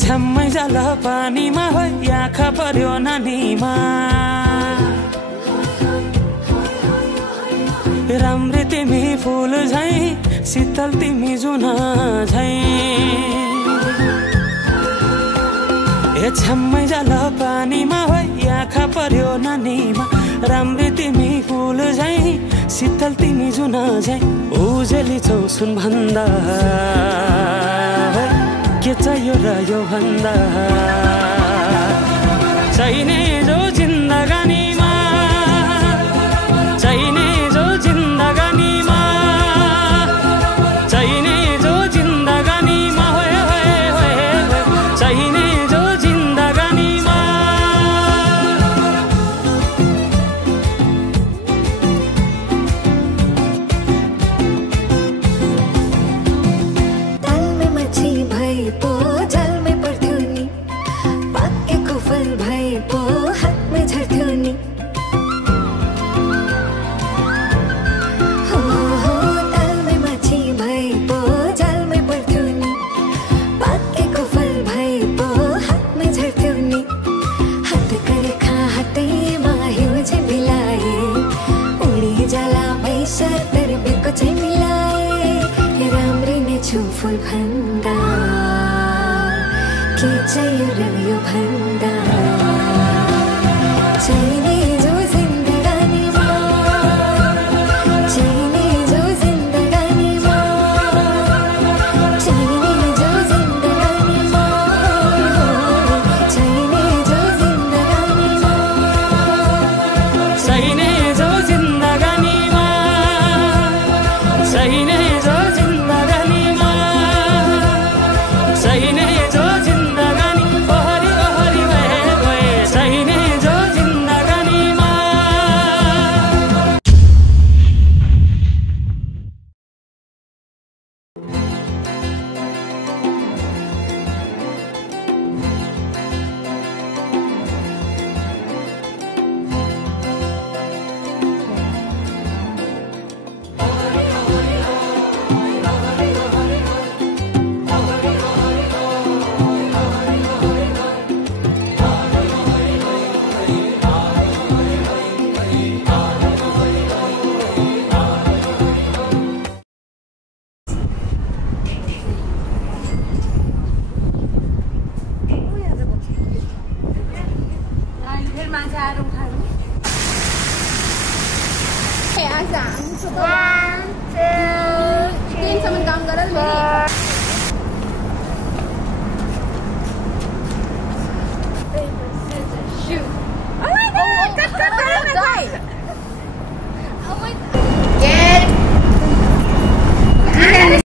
छम्मै जाल पानीमा हो आँखा पर्यो नानीमा राम्री तिमी फुल झै शीतल तिमी जुन झै छम्मै जाल पानीमा हो आँखा पर्यो नानीमा राम्री तिमी फुल झै शीतल तिमी जुन झै उजेली छौ सुन भन्दा के चाहियो र यो भन्दा चाहिने जो जिन्दगानीमा चाहिने जो जिन्दगानीमा चाहिने जो जिन्दगानीमा होए होए होए चाहिने जो जिन्दगानीमा फूल भन्दा के चाहियो र यो भन्दा चाहिने जो जिन्दगानीमा चाहिने जो जिन्दगानीमा चाहिने जो जिन्दगानीमा चाहिने जो जिन्दगानीमा चाहिने जो जिन्दगानीमा चाहिने जो चाहिने जो जिन्दगानी ओहरी ओहरी भए भए चाहिने जो जिन्दगानीमा One, two, three. Tin sa man kaong garal, Mary.